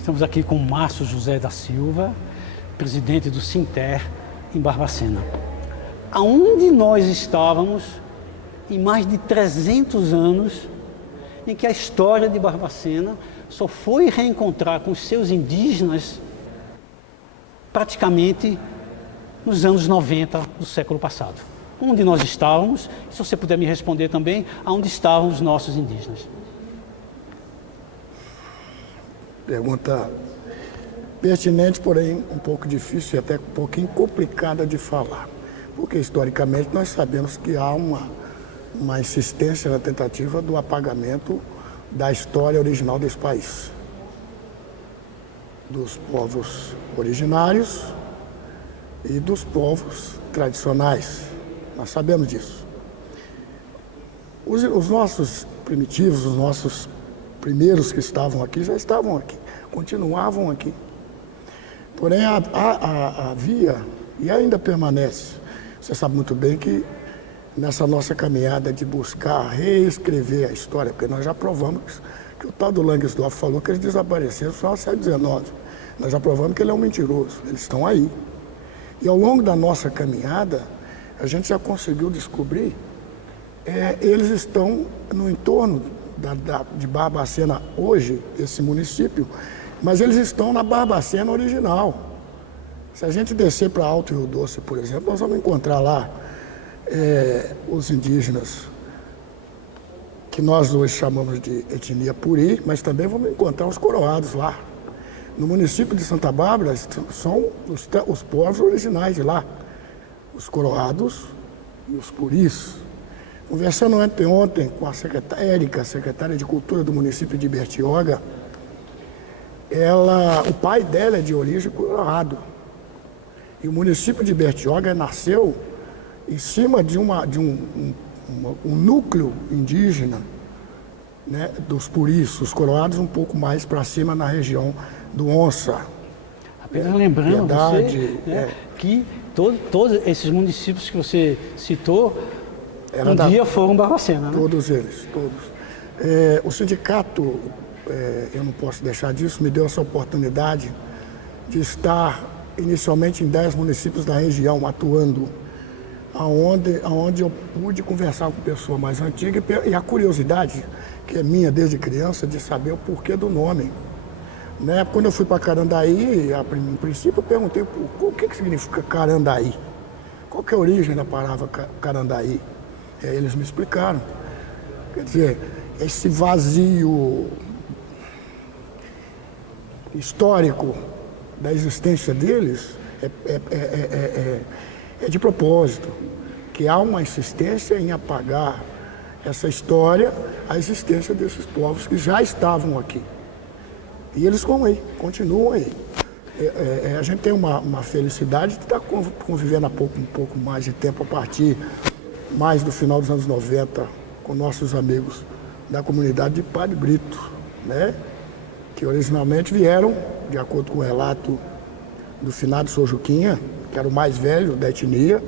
Estamos aqui com Márcio José da Silva, presidente do Sinter em Barbacena. Aonde nós estávamos em mais de 300 anos em que a história de Barbacena só foi reencontrar com os seus indígenas praticamente nos anos 90 do século passado. Onde nós estávamos, se você puder me responder também, aonde estavam os nossos indígenas? Pergunta pertinente, porém um pouco difícil e até um pouquinho complicada de falar. Porque historicamente nós sabemos que há uma insistência na tentativa do apagamento da história original desse país. Dos povos originários e dos povos tradicionais. Nós sabemos disso. Os nossos primitivos, os nossos primeiros que estavam aqui, já estavam aqui, continuavam aqui. Porém, havia, e ainda permanece, você sabe muito bem que nessa nossa caminhada de buscar reescrever a história, porque nós já provamos que o tal do Langsdorff falou que eles desapareceram só no século XIX. Nós já provamos que ele é um mentiroso, eles estão aí. E ao longo da nossa caminhada, a gente já conseguiu descobrir, eles estão no entorno de Barbacena hoje, esse município, mas eles estão na Barbacena original. Se a gente descer para Alto Rio Doce, por exemplo, nós vamos encontrar lá os indígenas, que nós hoje chamamos de etnia Puri, mas também vamos encontrar os coroados lá. No município de Santa Bárbara são os povos originais de lá, os coroados e os puris. Conversando ontem com a secretária Érica, secretária de Cultura do município de Bertioga, o pai dela é de origem coroado. E o município de Bertioga nasceu em cima de um núcleo indígena, né, dos puris, os coroados um pouco mais para cima na região do Onça. Apenas lembrando você, que todos esses municípios que você citou, dia foram Barbacena, né? Todos eles, todos. O sindicato, eu não posso deixar disso, me deu essa oportunidade de estar inicialmente em 10 municípios da região, atuando, onde eu pude conversar com pessoa mais antiga e a curiosidade, que é minha desde criança, de saber o porquê do nome. Né? Quando eu fui para Carandaí, em princípio eu perguntei o que significa Carandaí. Qual que é a origem da palavra Carandaí? E aí eles me explicaram. Quer dizer, esse vazio histórico da existência deles é de propósito, que há uma insistência em apagar essa história, a existência desses povos que já estavam aqui. E eles estão aí, continuam aí. A gente tem uma felicidade de estar convivendo há um pouco mais de tempo, a partir mais do final dos anos 90, com nossos amigos da comunidade de Padre Brito, né? Que originalmente vieram, de acordo com o relato do finado Sr. Juquinha, que era o mais velho da etnia,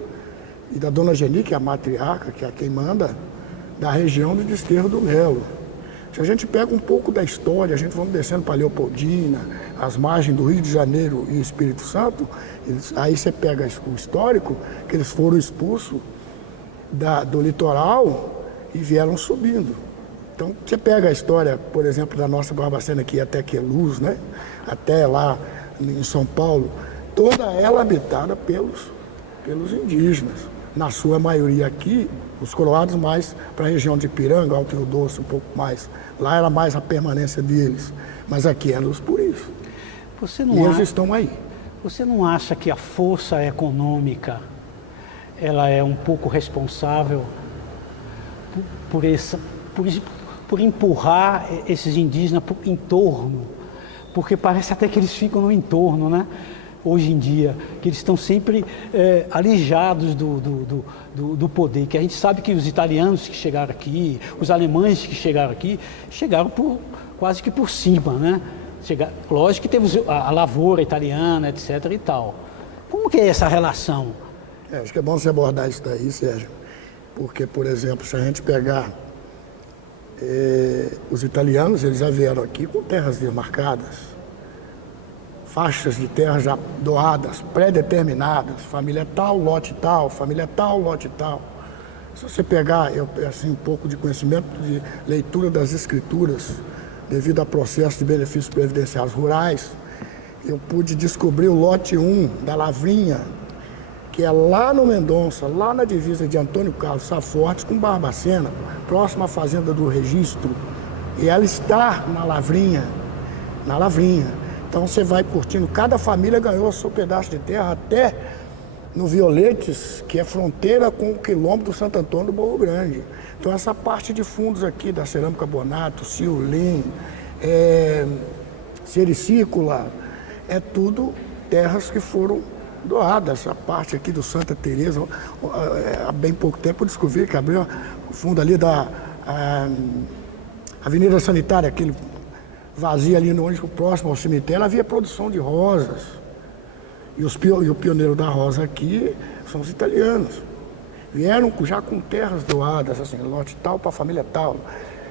e da Dona Geni, que é a matriarca, que é quem manda, da região do Desterro do Melo. Se a gente pega um pouco da história, a gente vamos descendo para Leopoldina, as margens do Rio de Janeiro e Espírito Santo, aí você pega o histórico, que eles foram expulsos do litoral e vieram subindo. Então, você pega a história, por exemplo, da nossa Barbacena, que ia até Queluz, né? Até lá em São Paulo, toda ela habitada pelos indígenas. Na sua maioria aqui, os coroados mais para a região de Ipiranga, Alto Rio Doce, um pouco mais. Lá era mais a permanência deles, mas aqui eram os puris. Eles estão aí. Você não acha que a força econômica ela é um pouco responsável por empurrar esses indígenas para o entorno? Porque parece até que eles ficam no entorno, né? Hoje em dia, que eles estão sempre alijados do poder, que a gente sabe que os italianos que chegaram aqui, os alemães que chegaram aqui, chegaram quase que por cima, né? Lógico que teve a lavoura italiana, etc. e tal. Como que é essa relação? Acho que é bom você abordar isso daí, Sérgio, porque, por exemplo, se a gente pegar os italianos, eles já vieram aqui com terras demarcadas. faixas de terra já doadas, pré-determinadas, família tal, lote tal, família tal, lote tal. Se você pegar assim, um pouco de conhecimento de leitura das escrituras, devido a processo de benefícios previdenciários rurais, eu pude descobrir o lote 1 da Lavrinha, que é lá no Mendonça, lá na divisa de Antônio Carlos Safortes com Barbacena, próxima à fazenda do Registro, e ela está na Lavrinha, na Lavrinha. Então você vai curtindo, cada família ganhou o seu pedaço de terra até no Violetes, que é fronteira com o quilombo do Santo Antônio do Morro Grande. Então essa parte de fundos aqui da Cerâmica Bonato, Ciolim, Sericícola, é tudo terras que foram doadas. Essa parte aqui do Santa Teresa, há bem pouco tempo eu descobri que abriu o fundo ali da Avenida Sanitária, aquele vazio ali no ônibus próximo ao cemitério, havia produção de rosas. E o pioneiro da rosa aqui são os italianos. Vieram já com terras doadas, assim, lote tal para a família tal.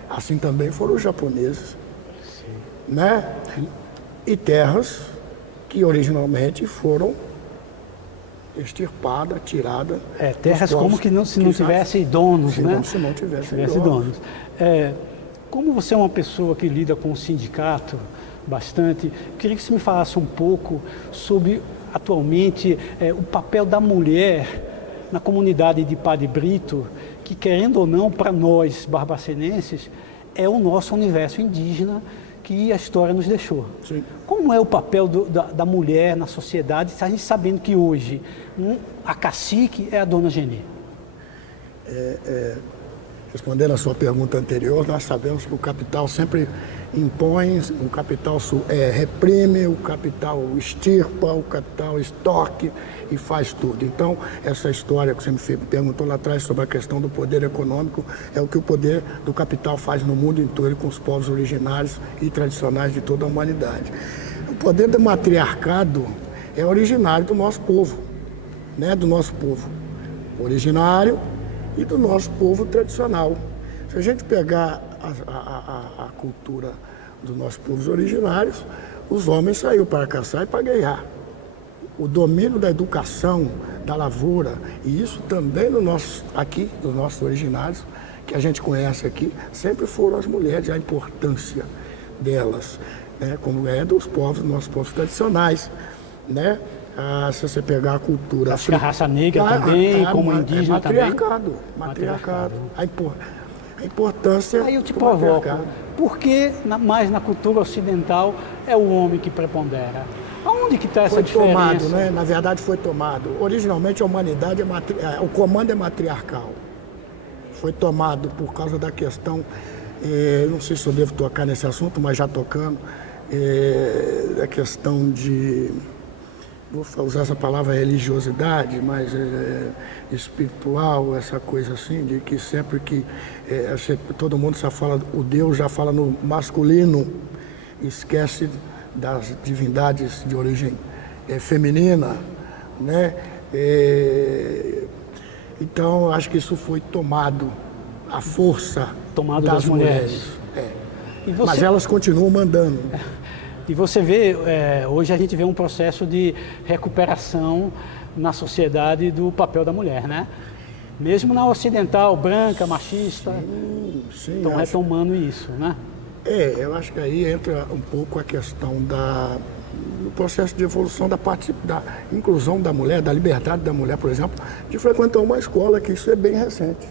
Assim também foram os japoneses. Sim. Né? E terras que originalmente foram extirpadas, tiradas. Terras como que se não tivesse donos, né? Se não tivesse donos. Como você é uma pessoa que lida com o sindicato bastante, queria que você me falasse um pouco sobre, atualmente, o papel da mulher na comunidade de Padre Brito, que, querendo ou não, para nós barbacenenses, é o nosso universo indígena que a história nos deixou. Sim. Como é o papel da mulher na sociedade, a gente sabendo que hoje a cacique é a dona Geni? Respondendo a sua pergunta anterior, nós sabemos que o capital sempre impõe, o capital reprime, o capital extirpa, o capital estoque e faz tudo. Então, essa história que você me perguntou lá atrás sobre a questão do poder econômico é o que o poder do capital faz no mundo inteiro com os povos originários e tradicionais de toda a humanidade. O poder do matriarcado é originário do nosso povo, né? Do nosso povo originário e do nosso povo tradicional. Se a gente pegar a cultura dos nossos povos originários, os homens saíram para caçar e para guerrear. O domínio da educação, da lavoura, e isso também aqui, dos nossos originários, que a gente conhece aqui, sempre foram as mulheres, a importância delas, né? Como é dos nossos povos tradicionais, né? Se você pegar a cultura... Acho que a raça negra também, como indígena matriarcado, também. Matriarcado. A importância... Aí eu te provoco, por que mais na cultura ocidental é o homem que prepondera? Aonde que está essa diferença? Foi tomado, né? Na verdade foi tomado. Originalmente a humanidade, o comando é matriarcal. Foi tomado por causa da questão, não sei se eu devo tocar nesse assunto, mas já tocando, a questão de... Vou usar essa palavra religiosidade, mas espiritual, essa coisa assim, de que sempre que todo mundo só fala, o Deus já fala no masculino, esquece das divindades de origem feminina, né? Então, acho que isso foi tomado, a força das mulheres. Mas elas continuam mandando. E você vê, hoje a gente vê um processo de recuperação na sociedade do papel da mulher, né? Mesmo na ocidental, branca, machista, estão retomando isso, né? Eu acho que aí entra um pouco a questão do processo de evolução da inclusão da mulher, da liberdade da mulher, por exemplo, de frequentar uma escola, que isso é bem recente.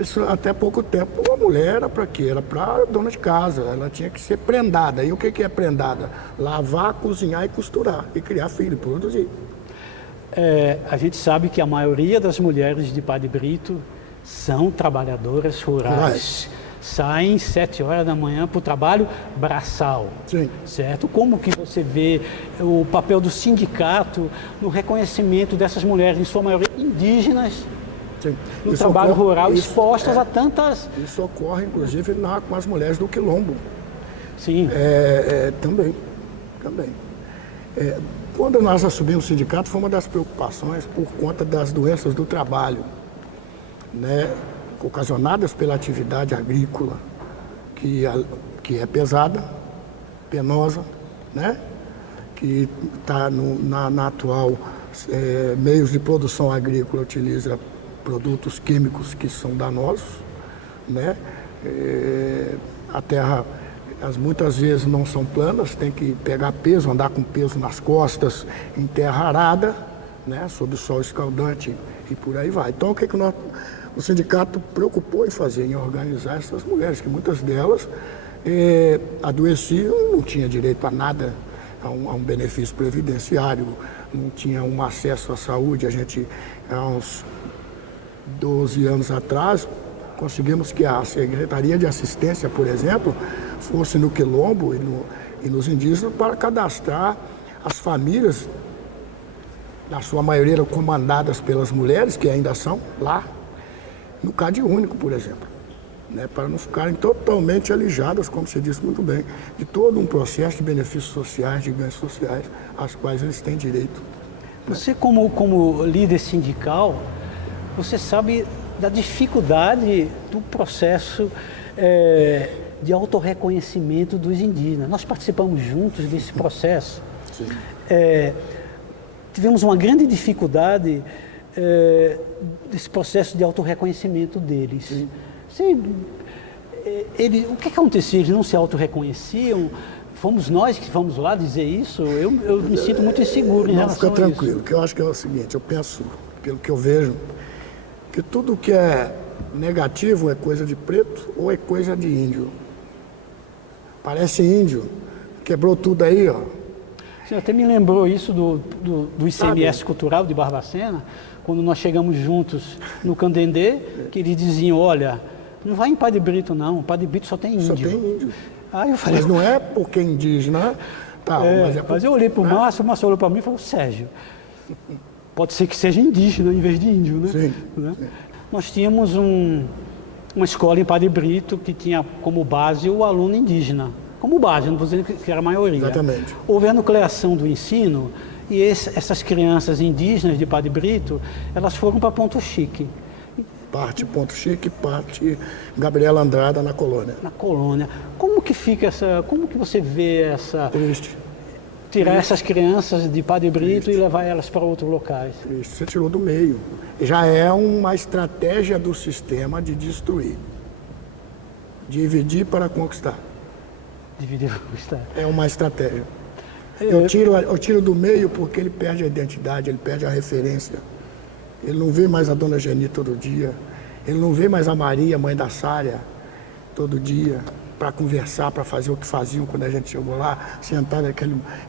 Isso, até pouco tempo, a mulher era para quê? Era para dona de casa, ela tinha que ser prendada. E o que é prendada? Lavar, cozinhar e costurar, e criar filho, produzir. A gente sabe que a maioria das mulheres de Padre Brito são trabalhadoras rurais. Saem 7 horas da manhã para o trabalho braçal. Sim. Certo? Como que você vê o papel do sindicato no reconhecimento dessas mulheres, em sua maioria indígenas, no isso trabalho rural, expostas a tantas... Isso ocorre, inclusive, com as mulheres do Quilombo. Sim. Também. Quando nós assumimos o sindicato, foi uma das preocupações por conta das doenças do trabalho, né? Ocasionadas pela atividade agrícola, que é pesada, penosa, né? Que está na atual meios de produção agrícola, utiliza produtos químicos que são danosos, né? A terra, muitas vezes não são planas, tem que pegar peso, andar com peso nas costas, em terra arada, né? Sob o sol escaldante e por aí vai. Então, o que o sindicato preocupou em fazer, em organizar essas mulheres, que muitas delas adoeciam, não tinham direito a nada, a um benefício previdenciário, não tinham um acesso à saúde. A gente, há uns 12 anos atrás, conseguimos que a Secretaria de Assistência, por exemplo, fosse no Quilombo e nos indígenas para cadastrar as famílias, na sua maioria comandadas pelas mulheres, que ainda são lá, no Cade Único, por exemplo, né, para não ficarem totalmente alijadas, como você disse muito bem, de todo um processo de benefícios sociais, de ganhos sociais, às quais eles têm direito. Você, como líder sindical, você sabe da dificuldade do processo de autorreconhecimento dos indígenas. Nós participamos juntos desse processo. Sim. Tivemos uma grande dificuldade desse processo de autorreconhecimento deles. O que aconteceu? Eles não se autorreconheciam? Fomos nós que fomos lá dizer isso? Eu me sinto muito inseguro em relação a isso. Não, fica tranquilo, que eu acho que é o seguinte, eu penso, pelo que eu vejo, que tudo que é negativo é coisa de preto ou é coisa de índio. Parece índio, quebrou tudo aí, ó. Você até me lembrou isso do ICMS cultural de Barbacena, quando nós chegamos juntos no Candendê, que eles diziam, olha, não vai em Padre Brito não, Padre Brito só tem índio. Só tem índio. Aí eu falei, mas não é porque é indígena, tá, mas eu olhei para o Márcio, o Márcio olhou para mim e falou, Sérgio, pode ser que seja indígena em vez de índio, né? Sim. Né? Sim. Nós tínhamos uma escola em Padre Brito que tinha como base o aluno indígena. Como base, não vou dizer que era a maioria. Exatamente. Houve a nucleação do ensino e essas crianças indígenas de Padre Brito, elas foram para Ponto Chique. Parte Ponto Chique, parte Gabriela Andrada na colônia. Na colônia. Como que fica como que você vê essa... Triste. Tirar essas crianças de Padre Brito e levar elas para outros locais? Triste. Você tirou do meio. Já é uma estratégia do sistema de destruir. Dividir para conquistar. Dividir para conquistar. É uma estratégia. Eu tiro do meio porque ele perde a identidade, ele perde a referência. Ele não vê mais a Dona Geni todo dia. Ele não vê mais a Maria, mãe da Sária, todo dia, para conversar, para fazer o que faziam quando a gente chegou lá, sentados,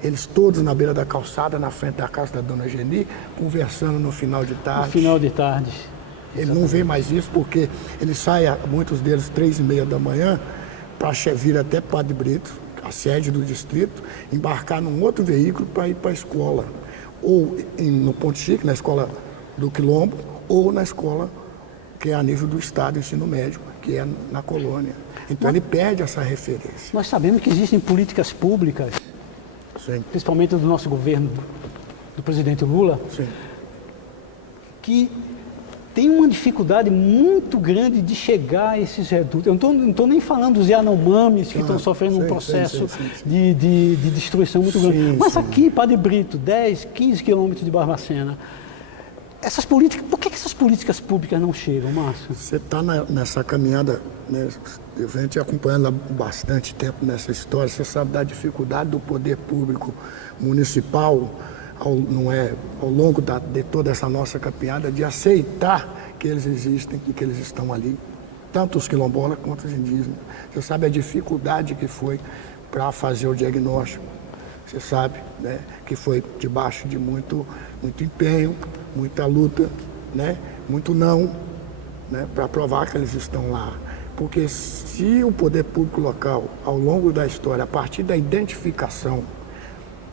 eles todos na beira da calçada, na frente da casa da Dona Geni, conversando no final de tarde. No final de tarde. Ele não vê mais isso porque ele sai, muitos deles, 3h30 da manhã, para vir até Padre Brito, a sede do distrito, embarcar num outro veículo para ir para a escola. Ou no Ponto Chique, na escola do Quilombo, ou na escola que é a nível do Estado, ensino médio, que é na colônia. Então ele perde essa referência. Nós sabemos que existem políticas públicas, Sim. principalmente do nosso governo, do presidente Lula, Sim. que tem uma dificuldade muito grande de chegar a esses redutos. Eu não estou nem falando dos Yanomamis que estão sofrendo um processo de destruição muito grande. Mas aqui, Padre Brito, 10, 15 quilômetros de Barbacena, essas políticas, por que essas políticas públicas não chegam, Márcio? Você está nessa caminhada, né, eu venho te acompanhando há bastante tempo nessa história, você sabe da dificuldade do poder público municipal, ao longo de toda essa nossa caminhada, de aceitar que eles existem e que eles estão ali, tanto os quilombolas quanto os indígenas. Você sabe a dificuldade que foi para fazer o diagnóstico. Você sabe, né, que foi debaixo de muito empenho, muita luta, né, muito não, né, para provar que eles estão lá. Porque se o poder público local, ao longo da história, a partir da identificação,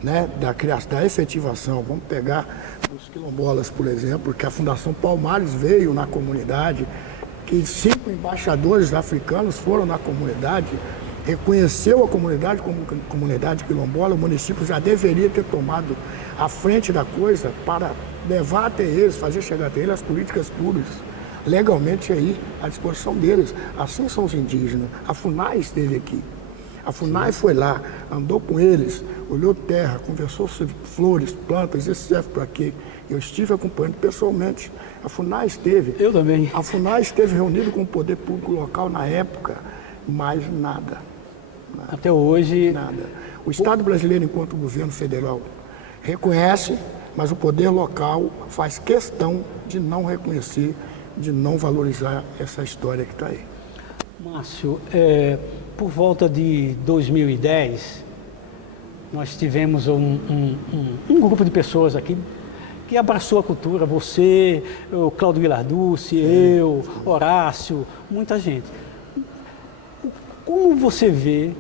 né, da criação, da efetivação, vamos pegar os quilombolas, por exemplo, que a Fundação Palmares veio na comunidade, que 5 embaixadores africanos foram na comunidade, reconheceu a comunidade como comunidade quilombola, o município já deveria ter tomado a frente da coisa para levar até eles, fazer chegar até eles as políticas públicas, legalmente aí à disposição deles. Assim são os indígenas. A FUNAI esteve aqui. A FUNAI foi lá, andou com eles, olhou terra, conversou sobre flores, plantas, isso serve para quê? Eu estive acompanhando pessoalmente. A FUNAI esteve. Eu também. A FUNAI esteve reunido com o poder público local na época, mas nada. Até hoje. Nada. O Estado brasileiro, enquanto governo federal, reconhece, mas o poder local faz questão de não reconhecer, de não valorizar essa história que está aí. Márcio, por volta de 2010, nós tivemos um grupo de pessoas aqui que abraçou a cultura, você, o Cláudio Guilarducci, eu, Horácio, muita gente. Como você vê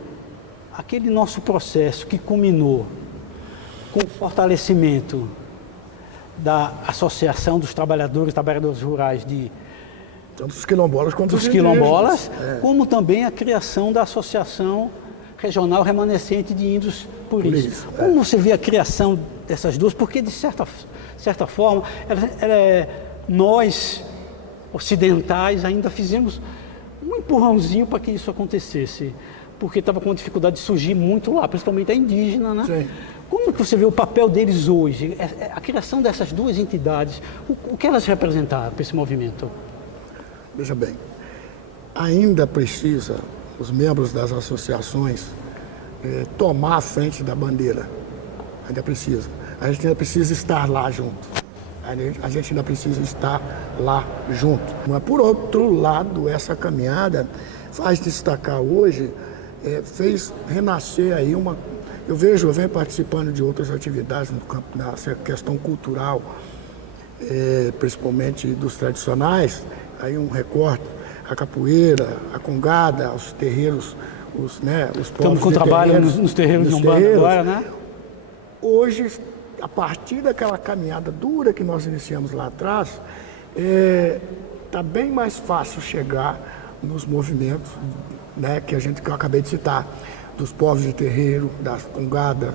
aquele nosso processo que culminou com o fortalecimento da Associação dos Trabalhadores Rurais tanto os quilombolas quanto dos os quilombolas, indígenas. como também a criação da Associação Regional Remanescente de Índios Puris. Como você vê a criação dessas duas? Porque, de certa forma, nós, ocidentais, ainda fizemos um empurrãozinho para que isso acontecesse, porque estava com dificuldade de surgir muito lá, principalmente a indígena, né? Sim. Como que você vê o papel deles hoje, a criação dessas duas entidades, o que elas representaram para esse movimento? Veja bem, ainda precisa os membros das associações tomar a frente da bandeira. Ainda precisa. A gente ainda precisa estar lá junto. A gente ainda precisa estar lá junto. Mas, por outro lado, essa caminhada faz destacar hoje, fez renascer aí uma... Eu venho participando de outras atividades no campo da questão cultural, principalmente dos tradicionais, aí um recorte, a capoeira, a congada, os terreiros, os povos. Estamos com trabalho nos terreiros de Umbanda agora, né? Hoje, a partir daquela caminhada dura que nós iniciamos lá atrás, está bem mais fácil chegar nos movimentos, né, que eu acabei de citar, dos povos de terreiro, da congada,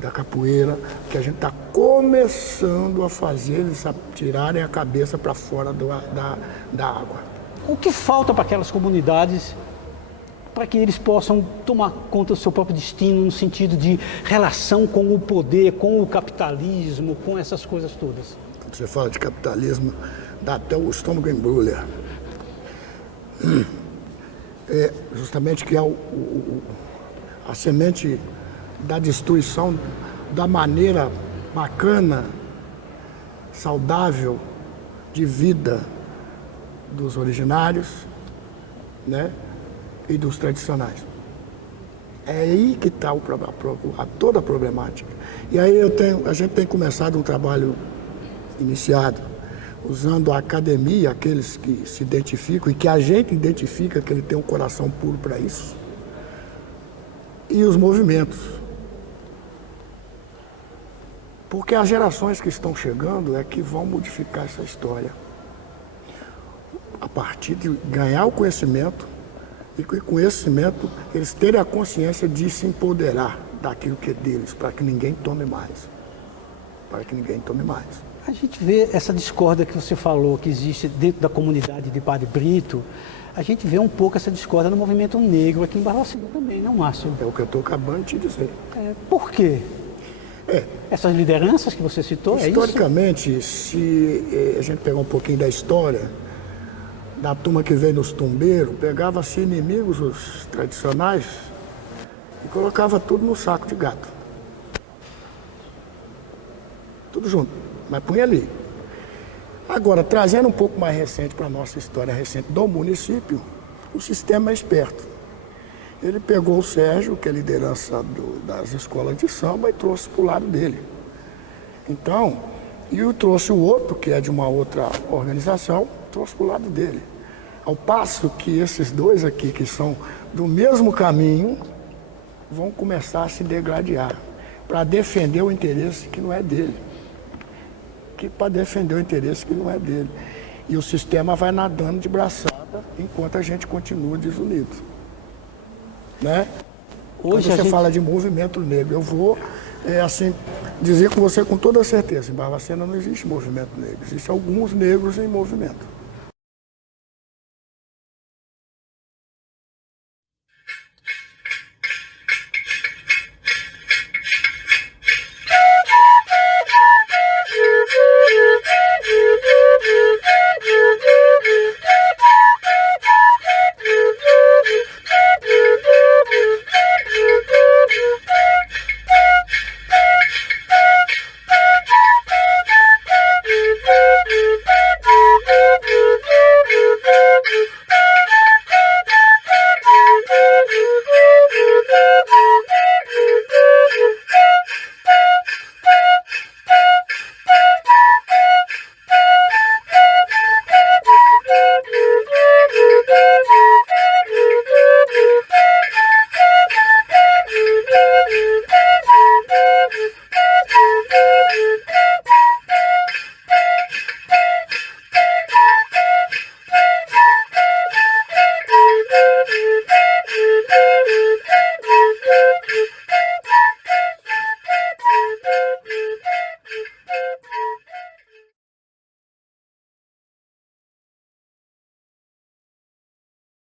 da capoeira, que a gente está começando a fazer eles tirarem a cabeça para fora da água. O que falta para aquelas comunidades para que eles possam tomar conta do seu próprio destino no sentido de relação com o poder, com o capitalismo, com essas coisas todas? Quando você fala de capitalismo, dá até o estômago embrulha. Justamente que é a semente da destruição da maneira bacana, saudável de vida dos originários, né, e dos tradicionais. É aí que está toda a problemática. E aí a gente tem começado um trabalho iniciado, usando a academia, aqueles que se identificam e que a gente identifica que ele tem um coração puro para isso, e os movimentos. Porque as gerações que estão chegando é que vão modificar essa história. A partir de ganhar o conhecimento, e com o conhecimento eles terem a consciência de se empoderar daquilo que é deles, para que ninguém tome mais. Para que ninguém tome mais. A gente vê essa discórdia que você falou, que existe dentro da comunidade de Padre Brito, a gente vê um pouco essa discórdia no movimento negro aqui em Barbacena também, não, Márcio? É o que eu estou acabando de te dizer. Por quê? Essas lideranças que você citou, historicamente, se a gente pegar um pouquinho da história, da turma que veio nos tumbeiros, pegava-se inimigos, os tradicionais, e colocava tudo no saco de gato. Tudo junto, mas punha ali. Agora, trazendo um pouco mais recente para a nossa história recente do município, o sistema é esperto. Ele pegou o Sérgio, que é liderança das escolas de samba, e trouxe para o lado dele. Então, e eu trouxe o outro, que é de uma outra organização, trouxe para o lado dele. Ao passo que esses dois aqui, que são do mesmo caminho, vão começar a se degradar para defender o interesse que não é dele. Para defender o interesse que não é dele. E o sistema vai nadando de braçada enquanto a gente continua desunido. Né? Hoje quando você fala de movimento negro, eu vou dizer com você com toda certeza, em Barbacena não existe movimento negro, existem alguns negros em movimento.